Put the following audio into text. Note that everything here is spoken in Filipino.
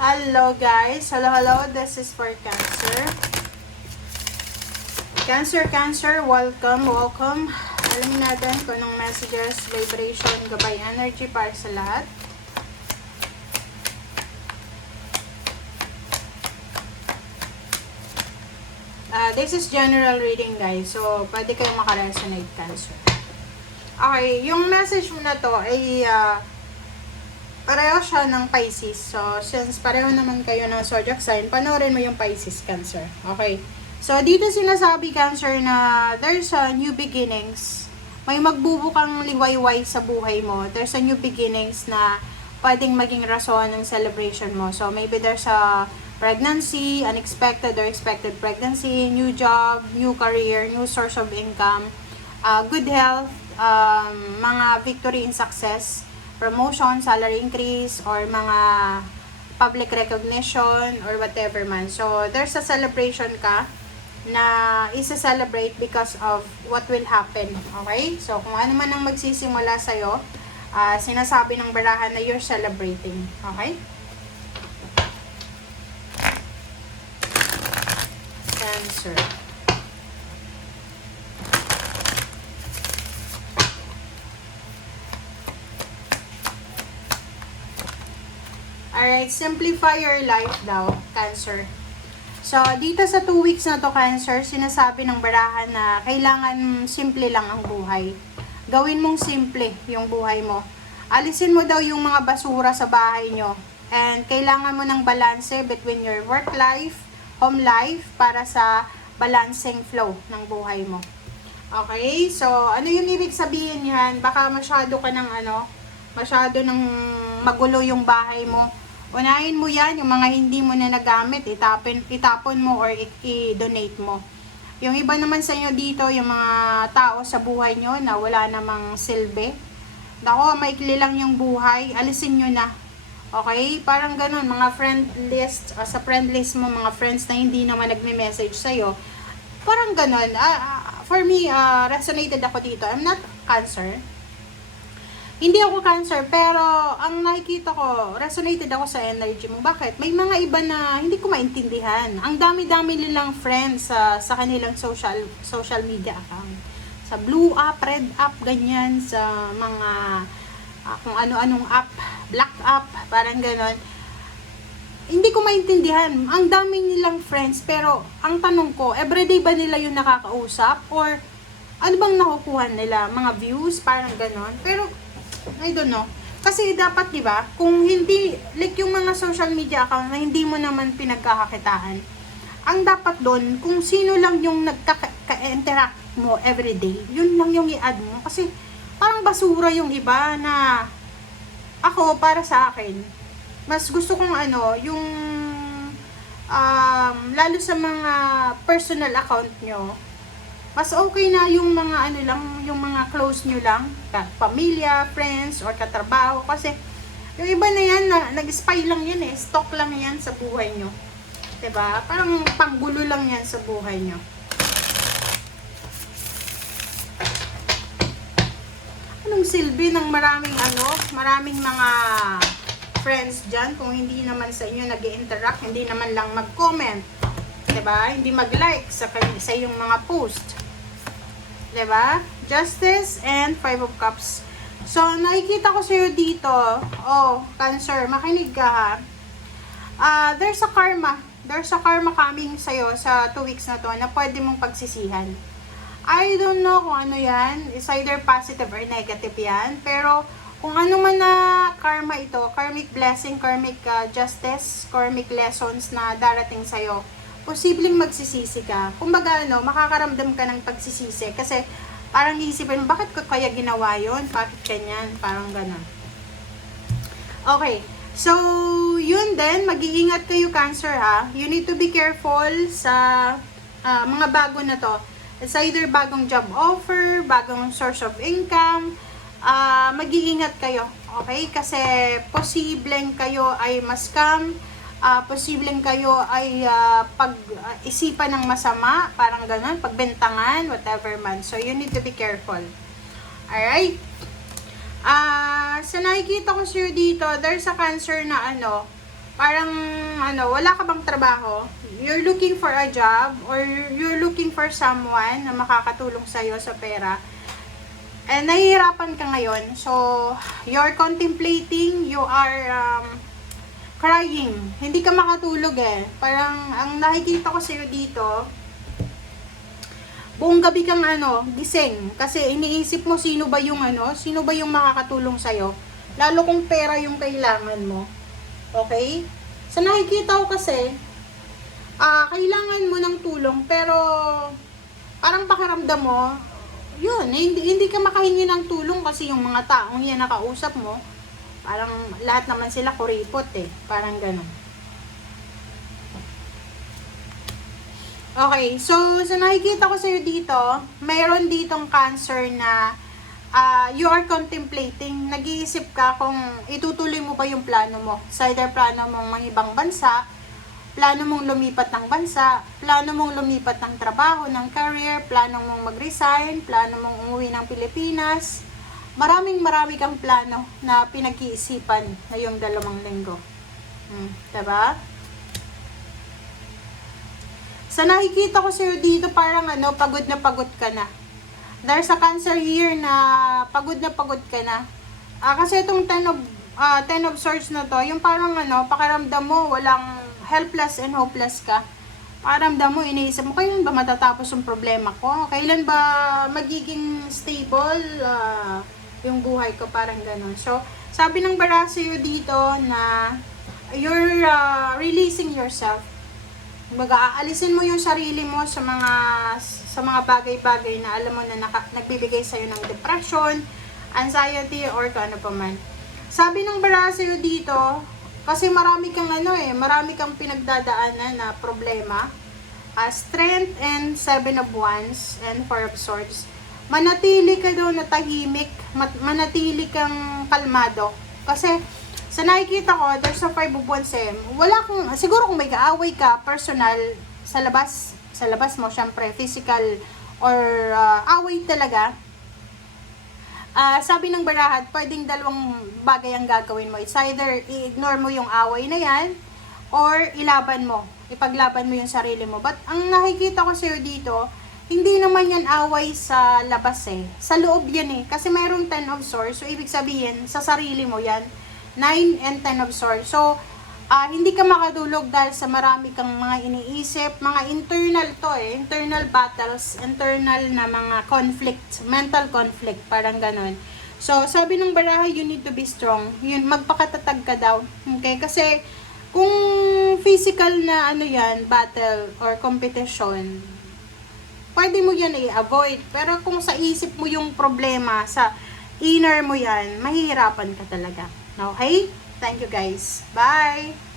Hello guys, hello, this is for Cancer. Cancer, welcome. Alamin natin kung anong messages, vibration, gabay energy para sa lahat. This is general reading guys, so pwede kayong makaresonate Cancer. Okay, yung message mo na to ay pareho siya ng Pisces. So, since pareho naman kayo ng zodiac sign, panoorin mo yung Pisces, Cancer. Okay. So, dito sinasabi, Cancer, na there's a new beginnings. May magbubukang liwayway sa buhay mo. There's a new beginnings na pwedeng maging rason ng celebration mo. So, maybe there's a pregnancy, unexpected or expected pregnancy, new job, new career, new source of income, good health, mga victory and success, promotion, salary increase, or mga public recognition, or whatever man. So, there's a celebration ka na isa-celebrate because of what will happen. Okay? So, kung ano man ang magsisimula sa'yo, sinasabi ng barahan na you're celebrating. Okay? Cancer. Alright, simplify your life daw, Cancer. So, dito sa 2 weeks na to, Cancer, sinasabi ng barahan na kailangan simple lang ang buhay. Gawin mong simple yung buhay mo. Alisin mo daw yung mga basura sa bahay nyo. And kailangan mo ng balanse between your work life, home life, para sa balancing flow ng buhay mo. Okay? So, ano yung ibig sabihin yan? Baka masyado ka ng masyado ng magulo yung bahay mo. Unahin mo yan, yung mga hindi mo na nagamit, itapon mo or i-donate mo. Yung iba naman sa inyo dito, yung mga tao sa buhay nyo na wala namang silbi. Nako, maikli lang yung buhay, alisin nyo na. Okay? Parang ganun, mga friend list, sa friend list mo, mga friends na hindi naman nagme-message sa'yo. Parang ganun. For me, resonated ako dito. I'm not Cancer. Hindi ako Cancer, pero ang nakikita ko, resonated ako sa energy mo. Bakit? May mga iba na hindi ko maintindihan. Ang dami-dami nilang friends sa kanilang social media account. Sa blue app, red app, ganyan, sa mga kung ano-anong app, black app, parang ganon. Hindi ko maintindihan. Ang dami nilang friends, pero ang tanong ko, everyday ba nila yung nakakausap? Or ano bang nakukuha nila? Mga views, parang ganon. Pero I don't know. Kasi dapat, di ba, kung hindi, like yung mga social media account na hindi mo naman pinagkakakitaan, ang dapat doon, kung sino lang yung nagka-interact mo everyday, yun lang yung i-add mo. Kasi parang basura yung iba na ako, para sa akin, mas gusto kong yung lalo sa mga personal account nyo, mas okay na yung mga lang, yung mga close nyo lang, pamilya, friends, or katrabaho. Kasi yung iba na yan, nag-spy lang yan stalk lang yan sa buhay nyo. Diba? Parang panggulo lang yan sa buhay nyo. Anong silbi ng maraming maraming mga friends dyan, kung hindi naman sa inyo nag-i-interact, hindi naman lang mag-comment, diba? Hindi mag-like sa yung mga post. Diba? Justice and 5 of Cups. So, nakikita ko sa'yo dito, Cancer, makinig ka ha. There's a karma. There's a karma coming sa'yo sa 2 weeks na to na pwede mong pagsisihan. I don't know kung ano yan. It's either positive or negative yan. Pero, kung ano man na karma ito, karmic blessing, karmic justice, karmic lessons na darating sa'yo, posibleng magsisisi ka. Kumbaga, makakaramdam ka ng pagsisisi. Kasi, parang iisipin, bakit ko kaya ginawa yun? Bakit ganyan? Parang gano'n. Okay. So, yun din. Mag-iingat kayo, Cancer, ha? You need to be careful sa mga bago na to. It's either bagong job offer, bagong source of income. Mag-iingat kayo. Okay? Kasi, posibleng kayo ay ma-scam. Posibleng kayo ay pag-isipan ng masama, parang ganun, pagbentangan, whatever man. So, you need to be careful. Alright? Sa nakikita ko sir dito, there's a Cancer na parang, wala ka bang trabaho? You're looking for a job or you're looking for someone na makakatulong sa'yo sa pera. And nahihirapan ka ngayon. So, you're contemplating, you are crying. Hindi ka makatulog eh. Parang, ang nakikita ko sa'yo dito, buong gabi kang gising. Kasi iniisip mo sino ba yung makakatulong sa'yo. Lalo kung pera yung kailangan mo. Okay? Sa nakikita ko kasi, kailangan mo ng tulong, pero parang pakiramdam mo, yun, hindi ka makahingi ng tulong kasi yung mga taong yan nakausap mo, parang lahat naman sila kuripot eh. Parang ganun. Okay, so sa nakikita ko sa'yo dito, mayroon ditong Cancer na you are contemplating, nag-iisip ka kung itutuloy mo ba yung plano mo. Sa either plano mong mangibang bansa, plano mong lumipat ng bansa, plano mong lumipat ng trabaho, ng career, plano mong mag-resign, plano mong umuwi ng Pilipinas. Marami kang plano na pinag-iisipan na yung 2 linggo. Diba? Sa nakikita ko sa'yo dito, parang pagod na pagod ka na. There's a Cancer here na pagod ka na. Kasi itong 10 of Swords na to, yung parang pakiramdam mo, walang helpless and hopeless ka. Pakiramdam mo, iniisip mo, kailan ba matatapos yung problema ko? Kailan ba magiging stable yung buhay ko? Parang ganun. So, sabi ng baraha sa'yo dito na you're releasing yourself. Mag-aalisin mo yung sarili mo sa mga bagay-bagay na alam mo na nagbibigay sa'yo ng depression, anxiety, or kung ano pa man. Sabi ng baraha sa'yo dito, kasi marami kang pinagdadaanan na problema. Strength and 7 of Wands and 4 of Swords. Manatili ka daw na tahimik, manatili kang kalmado. Kasi sa nakikita ko, there's a 5 of Wands eh. Siguro kung may kaaway ka, personal, sa labas mo, syempre, physical, or away talaga, sabi ng baraha, pwedeng 2 bagay ang gagawin mo. It's either i-ignore mo yung away na yan, or ilaban mo. Ipaglaban mo yung sarili mo. But ang nakikita ko sa'yo dito, hindi naman yan away sa labas eh. Sa loob yan eh. Kasi mayroong 10 of Swords, so ibig sabihin, sa sarili mo yan. 9 and 10 of Swords. So, hindi ka makadulog dahil sa marami kang mga iniisip, mga internal to eh, internal battles, internal na mga conflict, mental conflict, parang ganon. So, sabi ng baraha, you need to be strong. Yun, magpakatatag ka daw. Okay? Kasi, kung physical na battle or competition, pwede mo yan i-avoid. Pero kung sa isip mo yung problema, sa inner mo yan, mahihirapan ka talaga. Okay? Thank you guys. Bye!